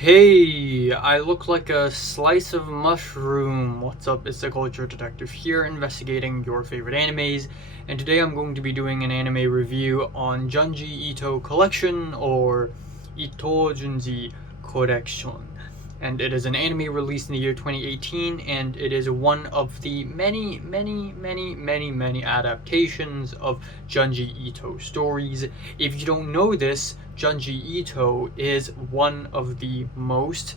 Hey, I look like a slice of mushroom. What's up? It's the Culture Detective here, investigating your favorite animes, and today I'm going to be doing an anime review on Junji Ito Collection, or Ito Junji Collection. And it is an anime released in the year 2018, and it is one of the many adaptations of Junji Ito stories. If you don't know this, Junji Ito is one of the most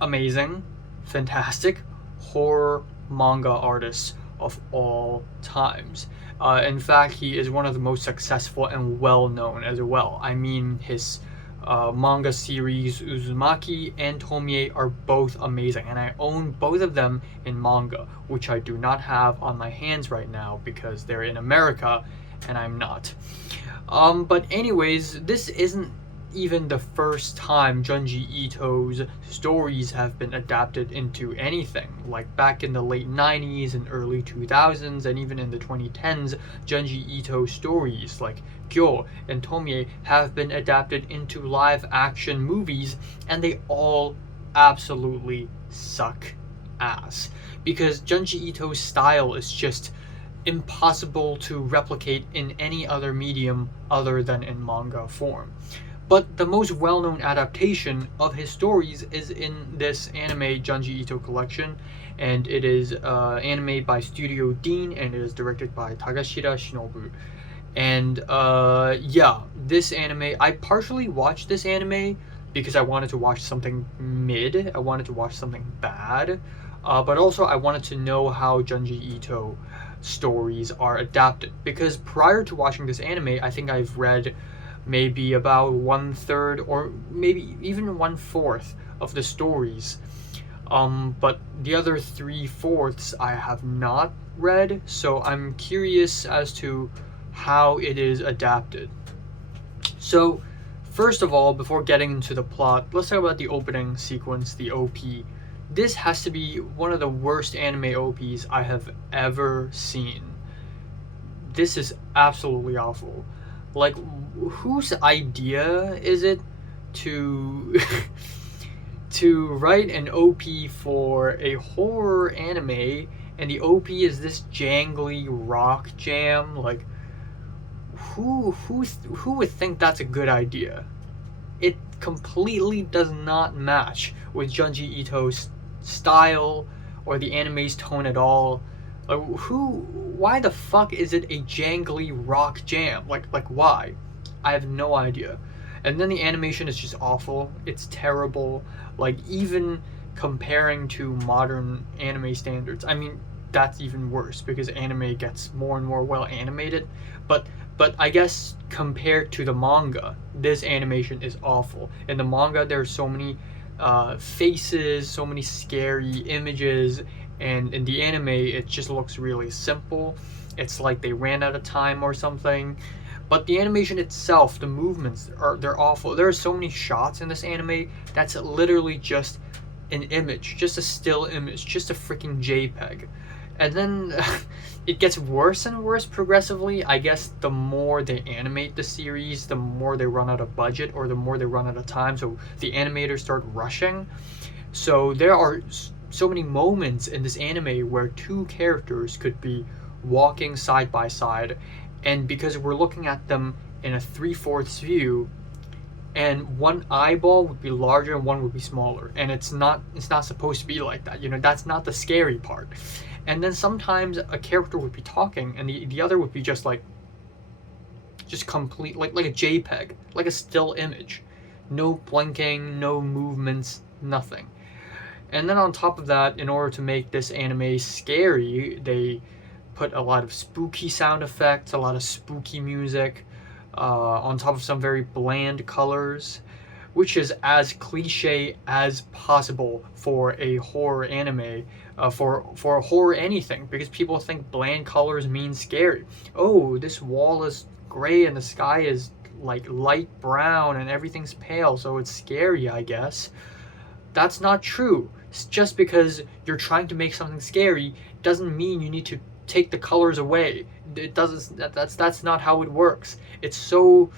amazing, fantastic horror manga artists of all times. In fact, he is one of the most successful and well known as well. I mean, his manga series Uzumaki and Tomie are both amazing, and I own both of them in manga, which I do not have on my hands right now because they're in America and I'm not. But anyways, this isn't even the first time Junji Ito's stories have been adapted into anything. Like back in the late 90s and early 2000s, and even in the 2010s, Junji Ito stories like Kyo and Tomie have been adapted into live action movies, and they all absolutely suck ass. Because Junji Ito's style is just impossible to replicate in any other medium other than in manga form. But the most well-known adaptation of his stories is in this anime Junji Ito Collection, and it is anime by Studio Dean, and it is directed by Takashira Shinobu. And yeah, this anime, I partially watched this anime because I wanted to watch something mid, I wanted to watch something bad, but also I wanted to know how Junji Ito stories are adapted. Because prior to watching this anime, I think I've read maybe about 1/3 or maybe even 1/4 of the stories. But the other 3/4 I have not read, so I'm curious as to how it is adapted. So, first of all, before getting into the plot, let's talk about the opening sequence, the OP. This has to be one of the worst anime OPs I have ever seen. This is absolutely awful. Like, whose idea is it to to write an OP for a horror anime, and the OP is this jangly rock jam? Like, who would think that's a good idea? It completely does not match with Junji Ito's style or the anime's tone at all. Why the fuck is it a jangly rock jam? Like why? I have no idea. And then the animation is just awful. It's terrible. Like, even comparing to modern anime standards, I mean, that's even worse because anime gets more and more well animated. But I guess compared to the manga, this animation is awful. In the manga, there's so many faces, so many scary images, and in the anime, it just looks really simple. It's like they ran out of time or something. But the animation itself, the movements they're awful. There are so many shots in this anime that's literally just an image, just a still image, just a freaking JPEG. And then it gets worse and worse progressively. I guess the more they animate the series, the more they run out of budget, or the more they run out of time, so the animators start rushing. So there are so many moments in this anime where two characters could be walking side by side, and because we're looking at them in a 3/4 view, and one eyeball would be larger and one would be smaller, and it's not supposed to be like that. That's not the scary part. And then sometimes a character would be talking and the other would be just complete, like a JPEG, like a still image. No blinking, no movements, nothing. And then on top of that, in order to make this anime scary, they put a lot of spooky sound effects, a lot of spooky music, on top of some very bland colors, which is as cliche as possible for a horror anime, for a horror anything, because people think bland colors mean scary. Oh, this wall is gray and the sky is like light brown and everything's pale, so it's scary, I guess. That's not true. Just because you're trying to make something scary doesn't mean you need to take the colors away. It doesn't. That's not how it works. It's so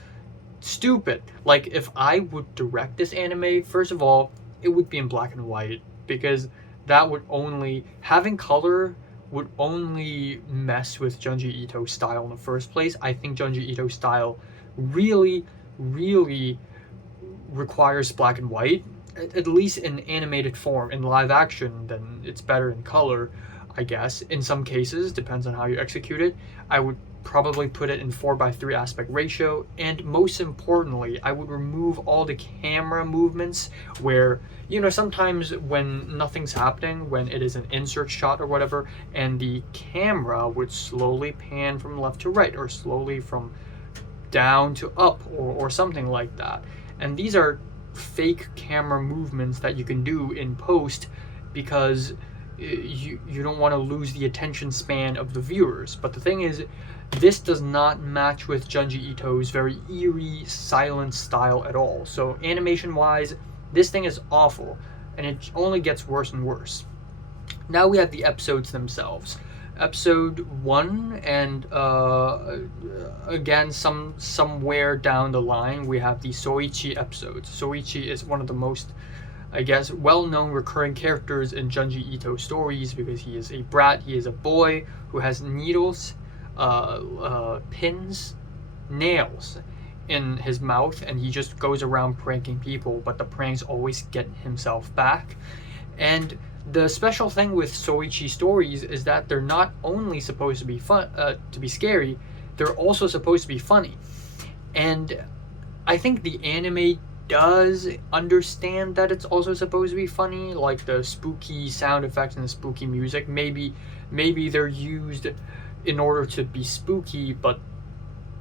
stupid. Like, if I would direct this anime, first of all, it would be in black and white, because that would only, having color would only mess with Junji Ito's style in the first place. I think Junji Ito's style really, really requires black and white, at least in animated form. In live action, then it's better in color, I guess. In some cases, depends on how you execute it. I would probably put it in 4:3 aspect ratio, and most importantly, I would remove all the camera movements where, you know, sometimes when nothing's happening, when it is an insert shot or whatever, and the camera would slowly pan from left to right, or slowly from down to up, or something like that. And these are fake camera movements that you can do in post, because you don't want to lose the attention span of the viewers. But the thing is, this does not match with Junji Ito's very eerie, silent style at all. So animation wise, this thing is awful, and it only gets worse and worse. Now we have the episodes themselves. Episode 1, and again, somewhere down the line, we have the Soichi episodes. Soichi is one of the most, I guess, well-known recurring characters in Junji Ito stories, because he is a brat. He is a boy who has needles, pins, nails in his mouth, and he just goes around pranking people, but the pranks always get himself back. And the special thing with Soichi stories is that they're not only supposed to be fun, to be scary, they're also supposed to be funny. And I think the anime does understand that it's also supposed to be funny, like the spooky sound effects and the spooky music. Maybe they're used in order to be spooky, but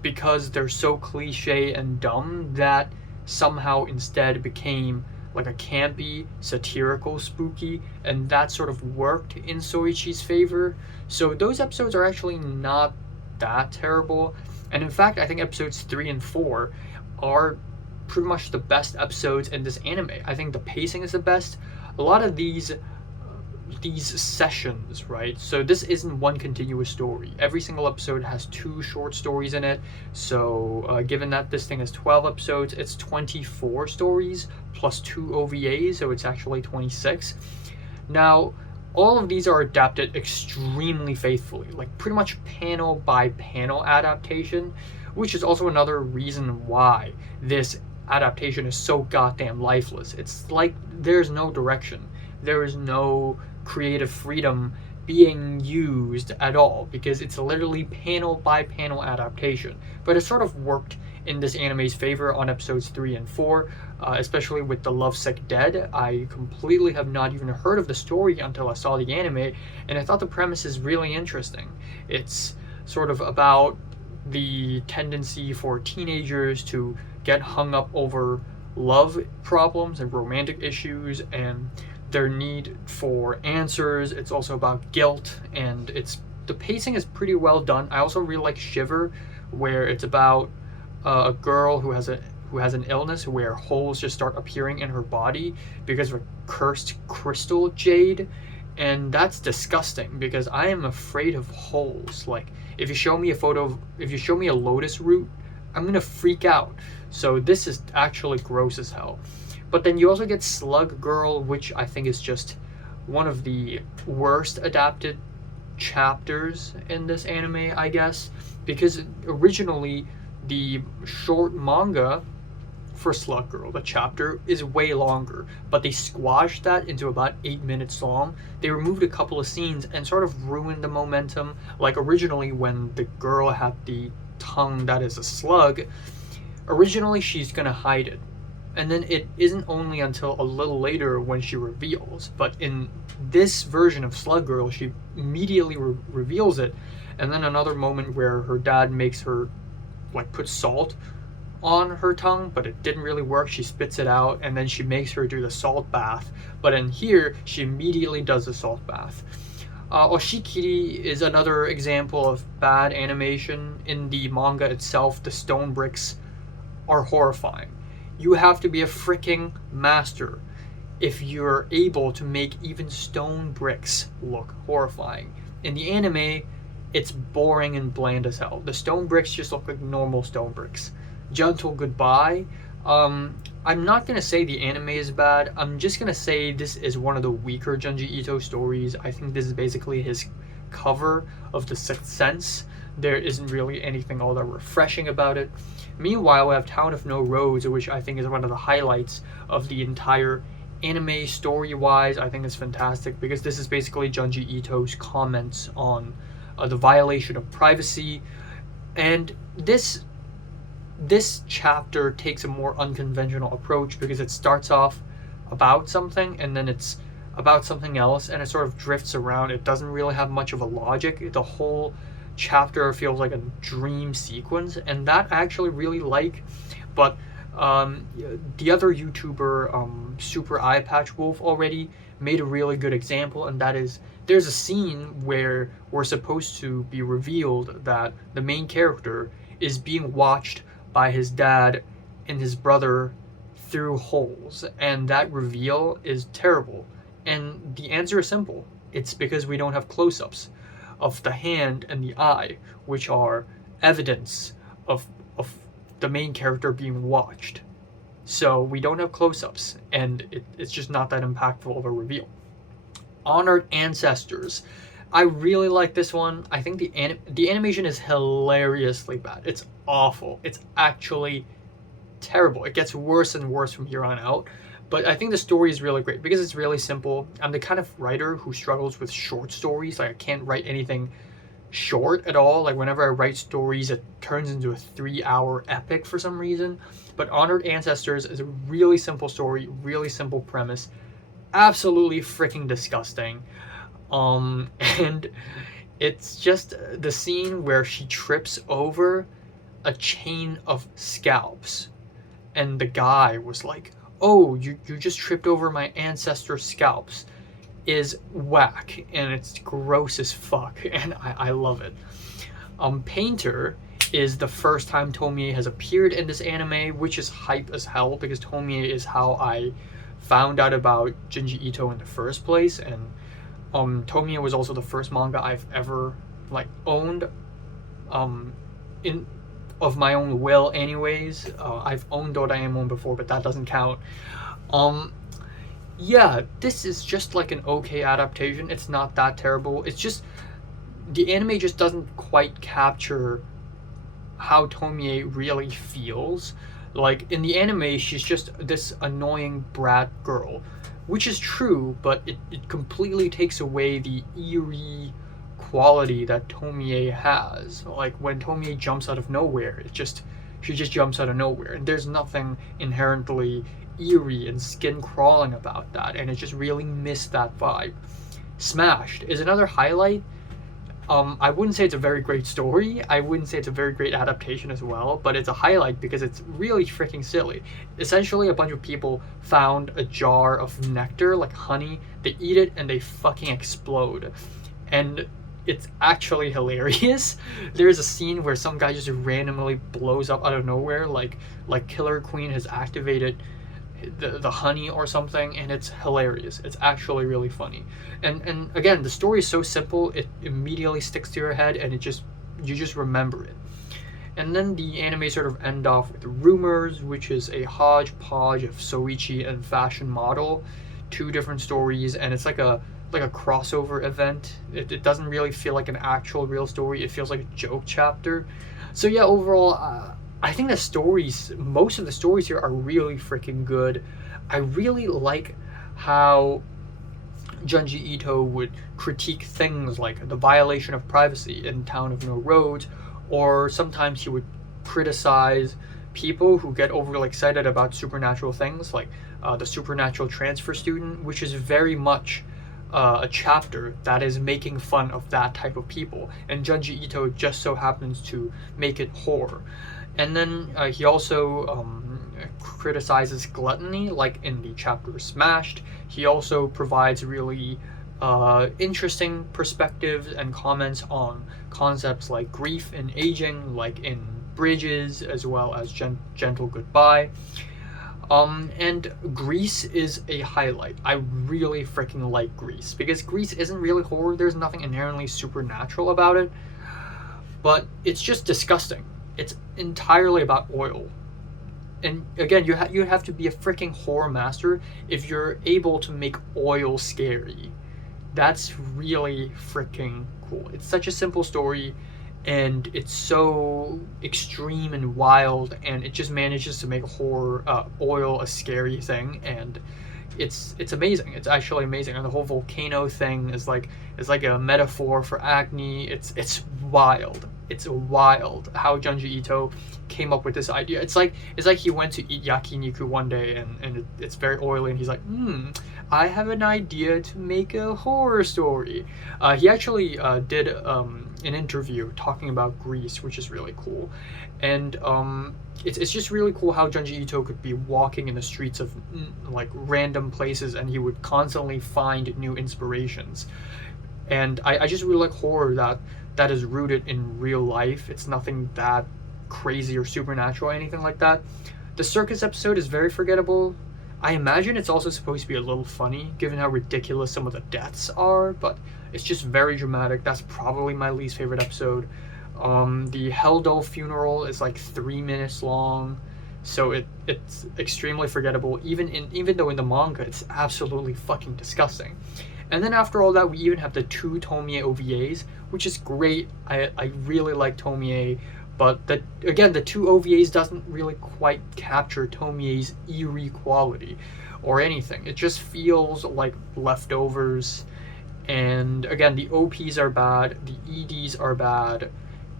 because they're so cliche and dumb, that somehow instead became like a campy, satirical spooky, and that sort of worked in Soichi's favor. So those episodes are actually not that terrible. And in fact, I think episodes 3 and 4 are pretty much the best episodes in this anime. I think the pacing is the best. A lot of these sessions, right? So this isn't one continuous story. Every single episode has 2 short stories in it. So given that this thing is 12 episodes, it's 24 stories plus 2 OVAs, so it's actually 26. Now, all of these are adapted extremely faithfully, like pretty much panel by panel adaptation, which is also another reason why this adaptation is so goddamn lifeless. It's like there's no direction. There is no creative freedom being used at all, because it's literally panel by panel adaptation. But it sort of worked in this anime's favor on episodes 3 and 4, especially with the Lovesick Dead. I completely have not even heard of the story until I saw the anime, and I thought the premise is really interesting. It's sort of about the tendency for teenagers to get hung up over love problems and romantic issues, and their need for answers. It's also about guilt, and the pacing is pretty well done. I also really like Shiver, where it's about a girl who has an illness where holes just start appearing in her body because of a cursed crystal jade, and that's disgusting because I am afraid of holes. Like, if you show me a lotus root, I'm gonna freak out. So this is actually gross as hell. But then you also get Slug Girl, which I think is just one of the worst adapted chapters in this anime, I guess, because originally the short manga for Slug Girl, the chapter, is way longer, but they squashed that into about 8 minutes long. They removed a couple of scenes and sort of ruined the momentum. Like, originally when the girl had the tongue that is a slug, originally she's gonna hide it. And then it isn't only until a little later when she reveals. But in this version of Slug Girl, she immediately reveals it. And then another moment where her dad makes her, like, put salt on her tongue, but it didn't really work. She spits it out, and then she makes her do the salt bath. But in here, she immediately does the salt bath. Oshikiri is another example of bad animation. In the manga itself, the stone bricks are horrifying. You have to be a freaking master if you're able to make even stone bricks look horrifying. In the anime, it's boring and bland as hell. The stone bricks just look like normal stone bricks. Gentle Goodbye. I'm not gonna say the anime is bad. I'm just gonna say this is one of the weaker Junji Ito stories. I think this is basically his cover of The Sixth Sense. There isn't really anything all that refreshing about it. Meanwhile, we have Town of No Roads, which I think is one of the highlights of the entire anime story-wise. I think it's fantastic because this is basically Junji Ito's comments on the violation of privacy, and this chapter takes a more unconventional approach because it starts off about something and then it's about something else, and it sort of drifts around. It doesn't really have much of a logic. The whole chapter feels like a dream sequence, and that I actually really like. But the other YouTuber, Super Eye Patch Wolf, already made a really good example, and that is there's a scene where we're supposed to be revealed that the main character is being watched by his dad and his brother through holes, and that reveal is terrible. And the answer is simple. It's because we don't have close-ups of the hand and the eye, which are evidence of the main character being watched. So we don't have close-ups, and it's just not that impactful of a reveal. Honored Ancestors. I really like this one. I think the animation is hilariously bad. It's awful. It's actually terrible. It gets worse and worse from here on out. But I think the story is really great because it's really simple. I'm the kind of writer who struggles with short stories. Like, I can't write anything short at all. Like, whenever I write stories, it turns into a 3-hour epic for some reason. But Honored Ancestors is a really simple story, really simple premise, absolutely freaking disgusting. And it's just the scene where she trips over a chain of scalps, and the guy was like, "Oh, you just tripped over my ancestor's scalps," is whack, and it's gross as fuck, and I love it. Painter is the first time Tomie has appeared in this anime, which is hype as hell because Tomie is how I found out about Junji Ito in the first place, and Tomie was also the first manga I've ever owned in of my own will anyways. I've owned Doraemon before, but that doesn't count. Yeah, this is just like an okay adaptation. It's not that terrible. It's just the anime just doesn't quite capture how Tomie really feels. Like, in the anime, she's just this annoying brat girl, which is true, but it completely takes away the eerie quality that Tomie has. Like, when Tomie jumps out of nowhere, she just jumps out of nowhere, and there's nothing inherently eerie and skin crawling about that, and it just really missed that vibe. Smashed is another highlight. I wouldn't say it's a very great story. I wouldn't say it's a very great adaptation as well, but it's a highlight because it's really freaking silly. Essentially, a bunch of people found a jar of nectar, like honey. They eat it and they fucking explode. And it's actually hilarious. There's a scene where some guy just randomly blows up out of nowhere, like Killer Queen has activated the honey or something, and it's hilarious. It's actually really funny. And again, the story is so simple, it immediately sticks to your head, and you just remember it. And then the anime sort of end off with Rumors, which is a hodgepodge of Soichi and Fashion Model, 2 different stories, and it's like a crossover event. It doesn't really feel like an actual real story. It feels like a joke chapter. So yeah, overall, I think most of the stories here are really freaking good. I really like how Junji Ito would critique things like the violation of privacy in Town of No Roads, or sometimes he would criticize people who get overly excited about supernatural things, like the supernatural transfer student, which is very much a chapter that is making fun of that type of people, and Junji Ito just so happens to make it horror. And then he also criticizes gluttony, like in the chapter Smashed. He also provides really interesting perspectives and comments on concepts like grief and aging, like in Bridges, as well as Gentle Goodbye. And Grease is a highlight. I really freaking like Grease, because Grease isn't really horror. There's nothing inherently supernatural about it, but it's just disgusting. It's entirely about oil. And again, you have to be a freaking horror master if you're able to make oil scary. That's really freaking cool. It's such a simple story, and it's so extreme and wild, and it just manages to make horror oil a scary thing, and it's amazing. It's actually amazing. And the whole volcano thing is like a metaphor for acne. It's wild. It's wild how Junji Ito came up with this idea. It's like he went to eat yakiniku one day, and it's very oily, and he's like, I have an idea to make a horror story. He actually did an interview talking about Greece, which is really cool. And it's just really cool how Junji Ito could be walking in the streets of like random places, and he would constantly find new inspirations. And I just really like horror that is rooted in real life. It's nothing that crazy or supernatural or anything like that. The circus episode is very forgettable. I imagine it's also supposed to be a little funny, given how ridiculous some of the deaths are, but it's just very dramatic. That's probably my least favorite episode. The Helldoll funeral is like 3 minutes long, so it's extremely forgettable. Even though in the manga it's absolutely fucking disgusting. And then after all that, we even have the 2 Tomie OVAs, which is great. I really like Tomie, but the 2 OVAs doesn't really quite capture Tomie's eerie quality or anything. It just feels like leftovers. And again, the OPs are bad, the EDs are bad,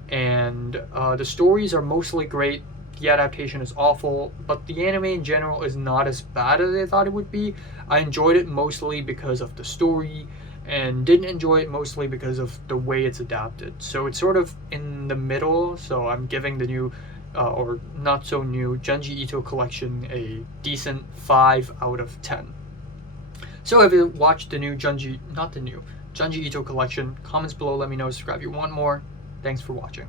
and the stories are mostly great. The adaptation is awful, but the anime in general is not as bad as I thought it would be. I enjoyed it mostly because of the story, and didn't enjoy it mostly because of the way it's adapted. So it's sort of in the middle, so I'm giving the new, or not so new, Junji Ito collection a decent 5 out of 10. So if you watched the new Junji Ito collection, comments below, let me know, subscribe if you want more. Thanks for watching.